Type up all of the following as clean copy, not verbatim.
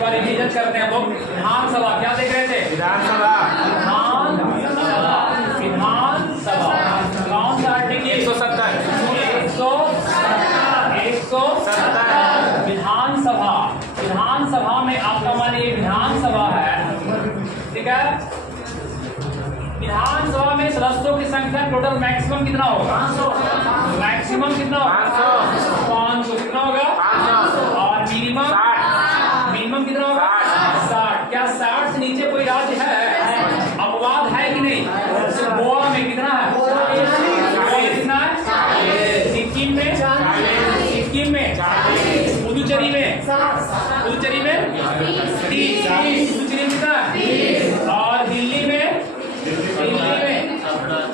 एक बार रिवीजन करते हैं। लोग विधानसभा क्या देख रहे थे? विधानसभा। विधानसभा कौन सा आर्टिकल? 170। 170। विधानसभा, विधानसभा में आपका मान लीजिए विधानसभा है, ठीक है। विधानसभा में सदस्यों की संख्या टोटल मैक्सिमम कितना होगा? 500। मैक्सिमम कितना होगा? 500। कितना होगा? 500। और मिनिमम? 60। मिनिमम कितना होगा? 60। क्या 60 से नीचे कोई राज्य है? अपवाद है कि नहीं? गोवा में कितना है? कितना है? सिक्किम में? सिक्किम में? पुदुचेरी में? पुदुचेरी में 30। पुदुचेरी में कितना? और दिल्ली में?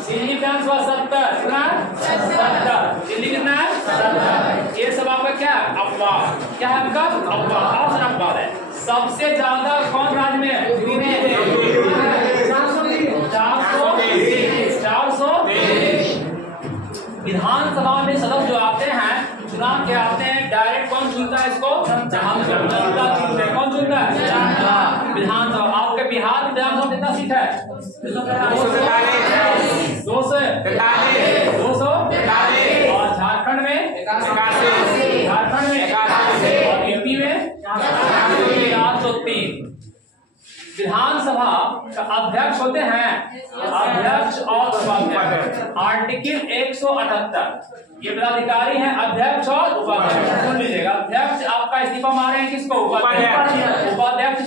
दिल्ली विधानसभा 70। दिल्ली कितना है? 70। ये सब आपका क्या है? अपवाद। क्या है आपका? अपवाद। अपवाद है। सबसे ज्यादा कौन राज्य में है? 423। विधानसभा में सदस्य जो आते हैं, चुनाव के आते हैं, डायरेक्ट कौन चुनता है इसको? जनता चुनते हैं। कौन चुनता है? जनता। विधानसभा आपके बिहार में विधानसभा कितना सीट है? 243। और झारखंड में? झारखंड में? और यूपी में? 403। विधानसभा का अध्यक्ष होते हैं अध्यक्ष और उपाध्यक्ष। आर्टिकल 178 ये पदाधिकारी हैं अध्यक्ष और उपाध्यक्ष। सुन लीजिएगा, अध्यक्ष आपका इस्तीफा मारे हैं किसको? उपाध्यक्ष।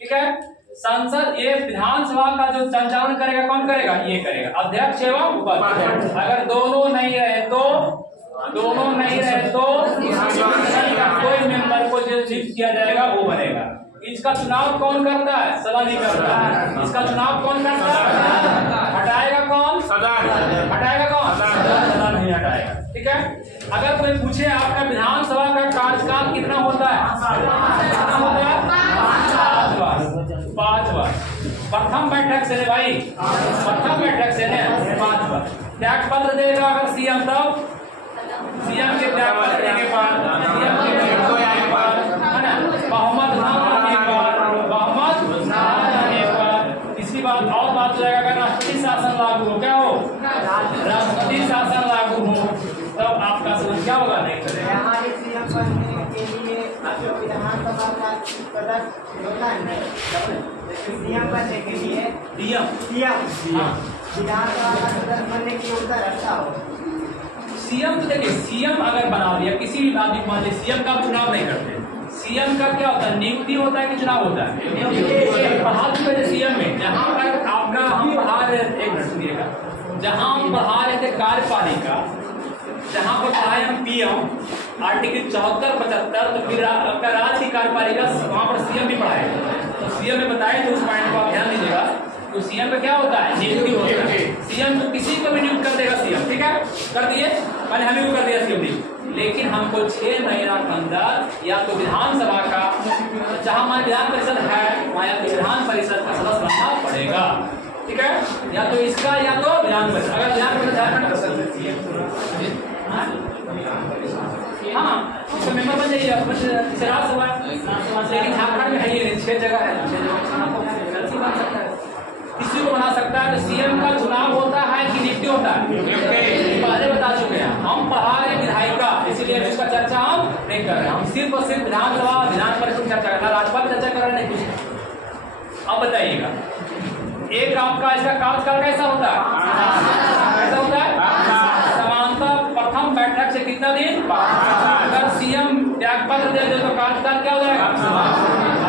ठीक है। संसद ये विधानसभा का जो संचालन करेगा कौन करेगा? ये करेगा अध्यक्ष एवं उपाध्यक्ष। अगर दोनों नहीं रहे तो कोई मेंबर को जो नियुक्त किया जाएगा वो बनेगा। इसका चुनाव कौन करता है? सदन ही करता है। इसका चुनाव कौन करता है? हटाएगा कौन? सदन। हटाएगा कौन? सदन नहीं हटाएगा। ठीक है। अगर कोई पूछे आपका विधानसभा का कार्यकाल कितना होता है? कितना होता है? 5 बार। प्रथम बैठक से भाई, प्रथम बैठक से 5 बार त्याग पत्र देगा अगर सीएम, तब सीएम के त्याग पत्र के बाद बहुमत इसकी बात और बात हो जाएगा। अगर राष्ट्रपति शासन लागू हो, क्या हो? राष्ट्रपति शासन लागू हो, तब आपका सदन क्या होगा? नहीं करेगा। विधानसभा का सदस्य होता है सीएम बनने के लिए विधानसभा का सदस्य बनने की योग्यता रखता हो। सीएम तो देखिए, सीएम अगर बना दिया किसी भी नागरिक, मान लीजिए सीएम का चुनाव नहीं करते। सीएम का क्या होता है? नियुक्ति होता है कि चुनाव होता है? बहाल की वजह सीएम में जहां पर आपका हम बहार एक मिनट सुनिएगा, जहां हम बहार रहते कार्यपालिका, जहां पर पढ़ाए हम पीएम आर्टिकल 74-75, तो फिर आपका राज्य की कार्यपालिका वहां पर सीएम भी पढ़ाए। तो सीएम में बताए तो उस पॉइंट को आप ध्यान दीजिएगा। तो सीएम का क्या होता है? नियुक्ति होता है। सीएम तो किसी को भी नियुक्त कर देगा सीएम। ठीक है, कर दिए, मैंने हमें भी कर दिया सीएम नियुक्त। लेकिन हमको 6 महीना के अंदर या तो विधानसभा का, जहां हमारे विधान परिषद है वहां या तो विधान परिषद का सदस्य बनना पड़ेगा। ठीक है, या तो इसका या तो विधान परिषद। अगर विधान परिषद झारखंड का सदस्य हाँ तो मेंबर बन जाइए, राज्यसभा। लेकिन झारखंड में है ये 6 जगह है, 6 जगह बन सकता है, किसी को बना सकता है। तो सीएम का चुनाव होता है कि नियुक्ति होता है? पहले बता चुके हैं, हम पढ़ा रहे विधायिका, इसीलिए इसका चर्चा हम नहीं कर रहे हैं। हम सिर्फ और सिर्फ विधानसभा विधान परिषद चर्चा कर रहे हैं, राज्यपाल चर्चा कर रहे हैं, नहीं कुछ। अब बताइएगा, एक आपका इसका कार्यकाल कैसा होता है? कैसा होता है? समानता प्रथम बैठक से कितना दिन? अगर सीएम त्याग पत्र दे दे तो कार्यकाल क्या हो जाएगा?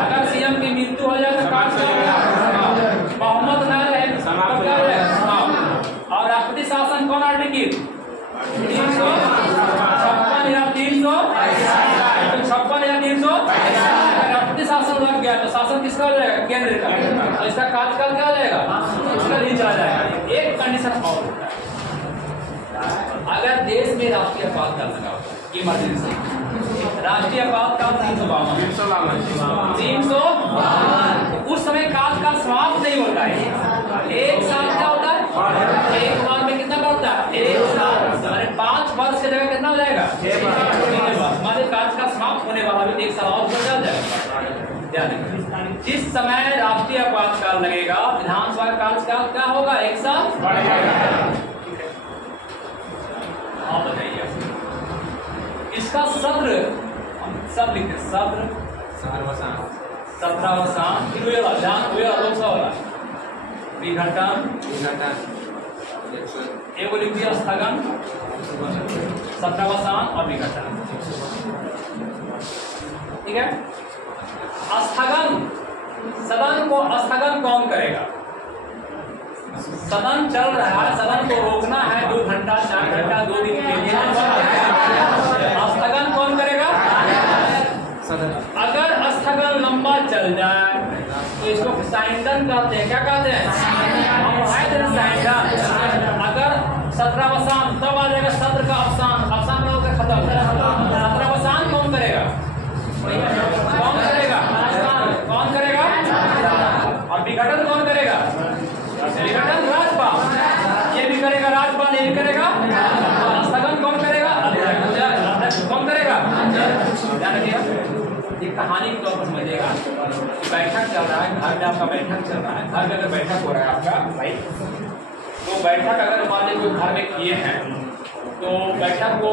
अगर सीएम की मृत्यु हो जाए तो कार्यकाल, बहुमत न रहे तो क्या हो जाएगा? और राष्ट्रपति शासन कौन आर्टिकल? 356 या 300। राष्ट्रपति शासन लग गया तो शासन किसका हो जाएगा? केंद्र का। तो इसका कार्यकाल क्या हो जाएगा? इसका नहीं चला जाएगा। एक कंडीशन और होता है, अगर देश में राष्ट्रीय आपातकाल लगा होता है, इमरजेंसी राष्ट्रीय आपातकाल 352 उस समय कार्यकाल समाप्त नहीं होता है। 1 साल क्या होता है? 1 साल में कितना बढ़ता है? 1 साल। 5 वर्ष की जगह कितना हो जाएगा? 6 वर्ष। हमारे कार्यकाल समाप्त होने वाला भी 1 साल और जिस समय राष्ट्रीय आपातकाल लगेगा विधानसभा कार्यकाल क्या होगा, एक साथ बढ़ जाएगा। आप बताइए इसका सत्र, हम सब लिखते हैं सत्र 17वां साल, फिर हुए लोकसभा वाला विघटन, एगो लिख दिया स्थगन, 17वां साल और विघटन। ठीक है। स्थगन, सदन को स्थगन कौन करेगा? सदन चल रहा है, सदन को रोकना है 2 घंटा 4 घंटा 2 दिन के लिए, स्थगन कौन करेगा? अगर स्थगन लंबा चल जाए तो इसको साइंडन कहते हैं। क्या कहते हैं? साइंडन। अगर 17वां तब आ जाएगा सत्र का अवसान, अवसान होकर खत्म। 17वां कौन करेगा? कौन करेगा? कौन करेगा? और विघटन कौन करेगा? विघटन राज्यपाल। ये भी करेगा राज्यपाल, ये भी करेगा। स्थगन कौन करेगा? कौन करेगा? ध्यान रखिएगा, एक कहानी के तौर पर समझिएगा। बैठक चल रहा है, घर में आपका बैठक चल रहा है, घर में अगर बैठक हो रहा है आपका भाई, तो बैठक अगर मान लीजिए घर में किए हैं तो बैठक को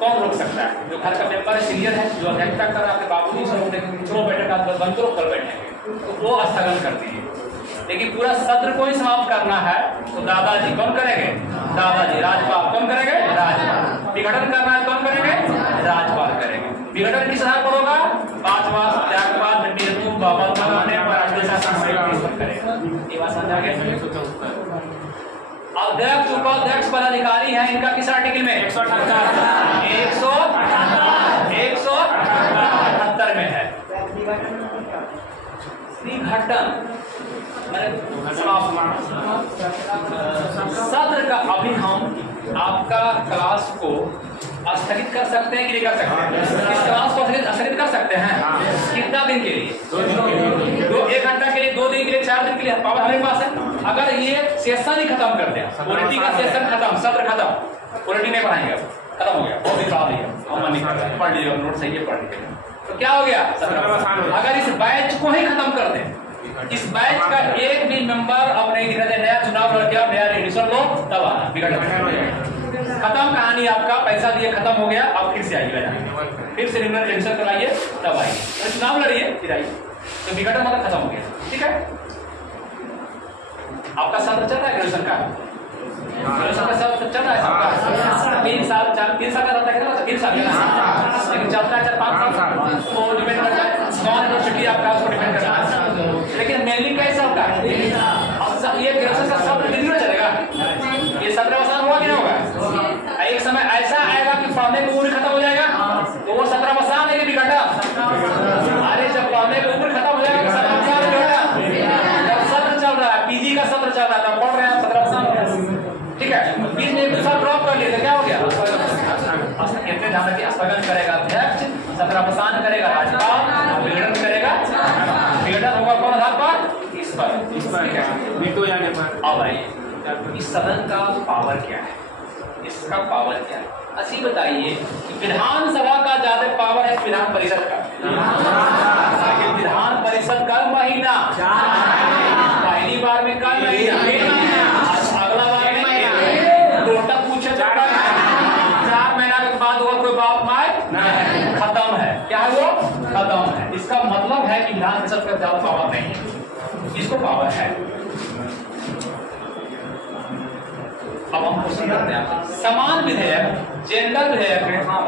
कौन रोक सकता है? जो घर का मेंबर है, सीनियर है, जो अध्यक्षता कर रहा है, आपके बाबूजी से जो बैठक आप बंद करो कल बैठेंगे, तो वो स्थगन कर दीजिए। लेकिन पूरा सत्र को ही समाप्त करना है तो दादाजी कौन करेंगे? दादाजी। राज्यपाल कौन करेंगे? राज्यपाल। विघटन करना है कौन करेंगे? राज्यपाल करेंगे। विघटन किस आधार पर होगा? 5वां त्यागवाद बहुमत बनाने पर करेगा। ये बात समझा गया? अध्यक्ष उपाध्यक्ष पदाधिकारी हैं, इनका किस आर्टिकल में? 178 में है। विघटन सत्र का अभी हम आपका क्लास को स्थगित कर सकते हैं कि नहीं कर सकते हैं? इस क्लास को स्थगित कर सकते हैं। कितना दिन के लिए? 1 घंटा के लिए, 2 दिन के लिए, 4 दिन के लिए पावर हमारे पास है। अगर ये सेशन ही खत्म कर दिया, पॉलिटी का सेशन खत्म, सत्र खत्म, पॉलिटी नहीं पढ़ाएंगे, खत्म हो गया, बहुत दिन बाद हम नहीं कर रहे हैं, पढ़ लीजिएगा, नोट सही है, पढ़ लीजिएगा, तो क्या हो गया? अगर इस बैच को ही खत्म कर दें, इस बैच का एक भी मेंबर अब नहीं दिखा दे, नया चुनाव लड़ गया, नया एडिशन लो, तब आना, विघटन खत्म कहानी, आपका पैसा दिए खत्म हो गया, अब फिर से आइए, फिर से रिन्यूअल एडिशन कराइए, तब आइए, तो चुनाव लड़िए, फिर आइए, तो विघटन मतलब खत्म हो गया। ठीक है। आपका सत्र चल रहा है ग्रेजुएशन का? ग्रेजुएशन का सत्र चल रहा है सबका? 3 साल का रहता है, 3 साल लेकिन चलता है 4-5 साल, तो डिपेंड करता है कौन यूनिवर्सिटी आपका, उसको डिपेंड करता है। लेकिन मेनली कैसा होता है ये ग्रेजुएशन का सत्र कितना चलेगा? ये 17वां साल होगा कि नहीं होगा? एक समय ऐसा आएगा कि पढ़ने की उम्र खत्म हो जाएगा, तो वो 17वां साल है कि विघटन? अरे जब पढ़ने की उम्र खत्म हो जाएगा तो 17वां साल विघटन। जब सत्र चल रहा है, पीजी का सत्र चल रहा था, पढ़ रहे हैं 17वां साल, ठीक है, बीच में 1 साल ड्रॉप कर लिए तो क्या हो गया? इतने ध्यान रखिए, स्थगन करेगा अध्यक्ष, 17वां करेगा राज्यपाल, विघटन करेगा, विघटन होगा कौन आधार पर? इस पर, वीटो जाने पर। अब आइए, इस सदन का पावर क्या है? इसका पावर क्या है? अच्छी बताइए कि विधानसभा का ज्यादा पावर है विधान परिषद का? विधान परिषद का महीना पहली बार में कल महीना, अगला बार में टोटा पूछे 4 महीना के बाद वो कोई बाप माए खत्म है। क्या है वो? खत्म है। इसका मतलब है कि विधान परिषद का ज्यादा पावर नहीं है, इसको पावर है। अब हम क्वेश्चन करते हैं, समान विधेयक, जेंडर विधेयक, हाँ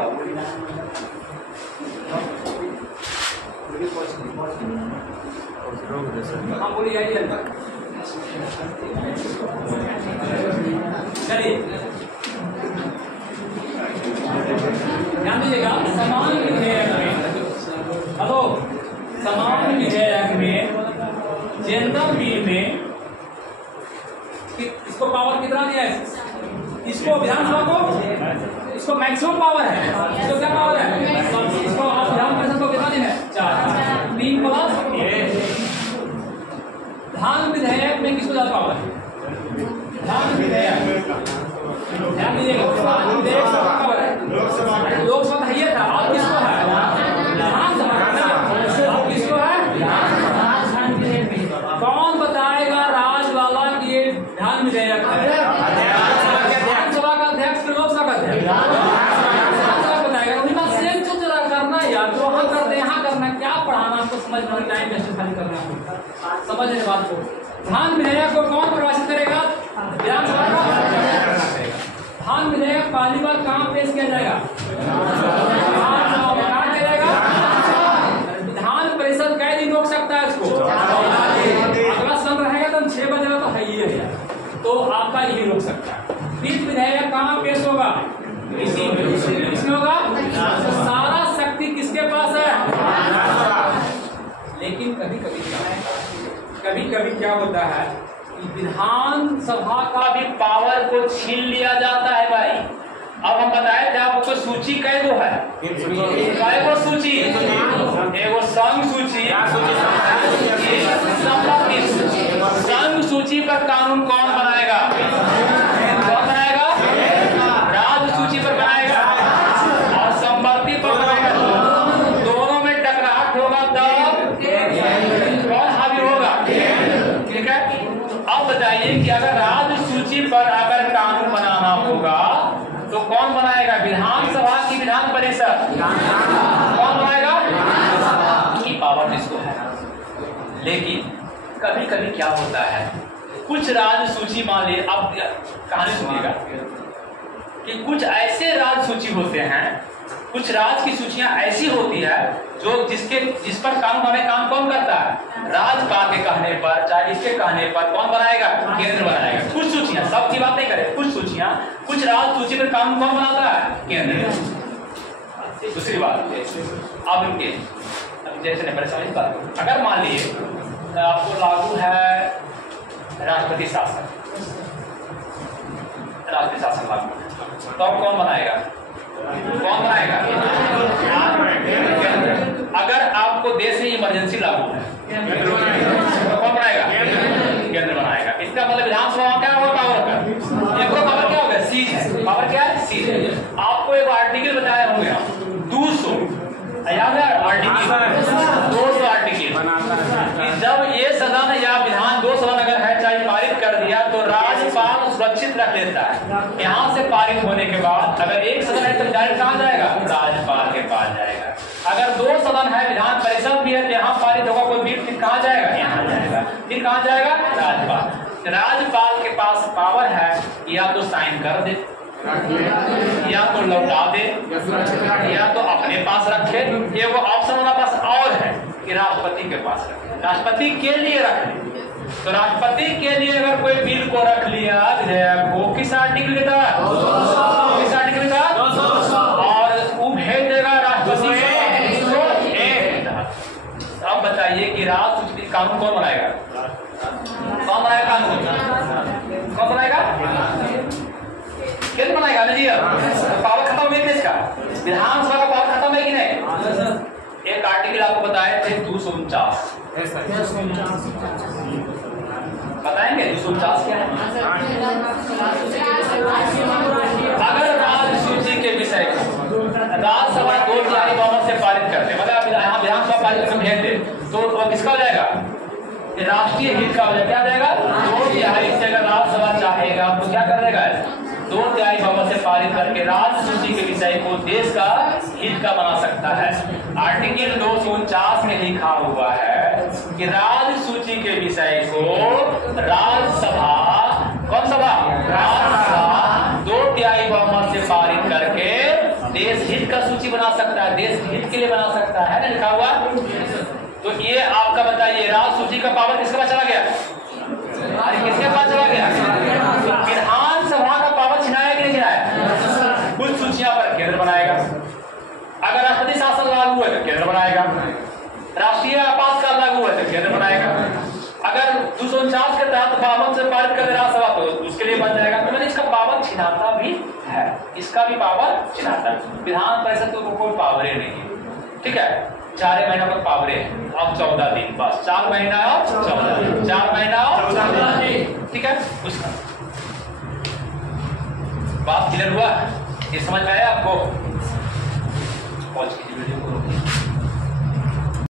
बोलिए, चलिए ध्यान दीजिएगा। समान विधेयक में, हेलो, समान विधेयक में जेंडर बिल में इसको पावर कितना दिया है? इसको विधानसभा को, इसको मैक्सिमम पावर है, इसको क्या पावर है? इसको विधान परिषद को कितना दिन है? 4, 3 प्लस धान विधेयक में किसको ज्यादा पावर है? धान विधेयक, ध्यान दीजिएगा, धान विधेयक से पावर है, लोकसभा है था, अब किसको है? विधानसभा, अब किसको है? समझ में टाइम वेस्ट खाली करना होगा, समझ रहे बात को। धान विधेयक को कौन प्रवासित करेगा? विधानसभा का करेगा। धान विधेयक पहली बार कहाँ पेश किया जाएगा? कहाँ किया जाएगा? विधान परिषद कै दिन रोक सकता है इसको? अगला सत्र रहेगा तो 6 बजे तो है ही है, तो आपका यही रोक सकता है। वित्त विधेयक कहाँ पेश होगा? इसी में। इसमें होगा। सारा शक्ति किसके पास है? लेकिन कभी कभी क्या होता है कि विधानसभा का भी पावर को छीन लिया जाता है भाई। अब हम बताए थे आपको सूची कै गो है? कै गो सूची? एगो संघ सूची, संघ सूची पर कानून कौन बनाएगा? कौन बनाएगा? राज्य सूची पर बनाएगा और संवर्ती पर बनाएगा। दोनों में टकराहट होगा तब कौन हावी होगा? ठीक है। अब बताइए कि अगर राज्य सूची पर अगर कानून बनाना होगा तो कौन बनाएगा? विधानसभा की विधान परिषद? कौन बनाएगा? की पावर इसको है। लेकिन कभी कभी क्या होता है, कुछ राज्य सूची मान लिए, अब कहानी सुनिएगा कि कुछ ऐसे राज्य सूची होते हैं, कुछ राज्य की सूचियां ऐसी होती है जो जिस पर कानून हमें काम कौन करता है? राज्यपाल के कहने पर, चाहे इसके कहने पर कौन बनाएगा? केंद्र बनाएगा। कुछ सूचियां, सबकी बात नहीं करें, कुछ सूचियां, कुछ राज्य सूची पर कानून कौन बनाता है? केंद्र। दूसरी बात, अब इनके जैसे नहीं परेशानी बात, अगर मान लीजिए आपको लागू है राष्ट्रपति शासन, राष्ट्रपति शासन लागू है, तो अब कौन बनाएगा? कौन बनाएगा? अगर आपको देश में इमरजेंसी लागू है तो कौन बनाएगा? केंद्र बनाएगा। इसका मतलब विधानसभा क्या होगा? पावर का एक पावर क्या होगा? सीज है। पावर क्या है? सीज है। आपको एक आर्टिकल बताए होंगे हम 200 याद है? आर्टिकल 200 आर्टिकल कि जब ये सदन या विधान 2 सदन अगर है चाहे पारित कर दिया तो राज्यपाल सुरक्षित रख लेता है। यहाँ से पारित होने के बाद अगर एक सदन है तो डायरेक्ट कहाँ जाएगा? राज्यपाल के पास जाएगा। अगर 2 सदन है, विधान परिषद भी है, तो यहाँ पारित होगा कोई बिल, फिर कहाँ जाएगा? यहाँ जाएगा। फिर कहाँ जाएगा? राज्यपाल। राज्यपाल के पास पावर है या तो साइन कर दे, या तो लौटा दे, या तो अपने पास रखे। ये वो ऑप्शन हमारे पास और है कि राष्ट्रपति के पास रखे, राष्ट्रपति के लिए रख ले। तो राष्ट्रपति के लिए अगर कोई बिल को रख लिया विधेयक को, किस आर्टिकल के तहत? किस आर्टिकल के तहत? और वो भेज देगा राष्ट्रपति को। अब बताइए कि राष्ट्रपति कानून कौन बनाएगा? कौन बनाएगा कानून? कौन बनाएगा? केंद्र बनाएगा ना जी। पावर खत्म हो गई इसका, विधानसभा का पावर खत्म है कि नहीं? एक आर्टिकल आपको बताए थे 249, बताएंगे 249 क्या है? अगर राज्य सूची के विषय को राज्यसभा 2/3 बहुमत से पारित करते, मतलब यहाँ विधानसभा पारित करके भेज दे तो किसका हो जाएगा? राष्ट्रीय हित का हो जाएगा। क्या जाएगा? 2/3 से अगर राज्यसभा चाहेगा तो क्या कर देगा? 2/3 बहुमत से पारित करके राज्य सूची के विषय को देश का हित का बना सकता है। आर्टिकल 249 में लिखा हुआ है कि राज्य सूची के विषय को राज्यसभा, कौन सभा? राज्यसभा 2/3 बहुमत से पारित करके देश हित का सूची बना सकता है, देश हित के लिए बना सकता है ना, लिखा हुआ। तो ये आपका बताइए राज्य सूची का पावर किसके पास चला गया? अरे किसके पास चला गया? विधानसभा का पावर छिनाया कि नहीं छिनाया? कुछ सूचियां पर केंद्र बनाएगा। अगर राष्ट्रपति शासन लागू है तो केंद्र बनाएगा। राष्ट्रीय आपातकाल लागू है तो केंद्र बनाएगा। अगर 249 के तहत बहुमत से पारित कर राज्यसभा तो उसके लिए बन जाएगा। तो मैंने इसका पावर छिनाता भी है, इसका भी पावर छिनाता है। विधान परिषद को कोई पावर ही नहीं है, ठीक है। 4 महीना पर पावरे है, अब 14 दिन, बस 4 महीना और 14 दिन, 4 महीना और 14 दिन, ठीक है। उसका बात क्लियर हुआ? ये समझ में आया आपको? पहुंच कीजिए वीडियो को।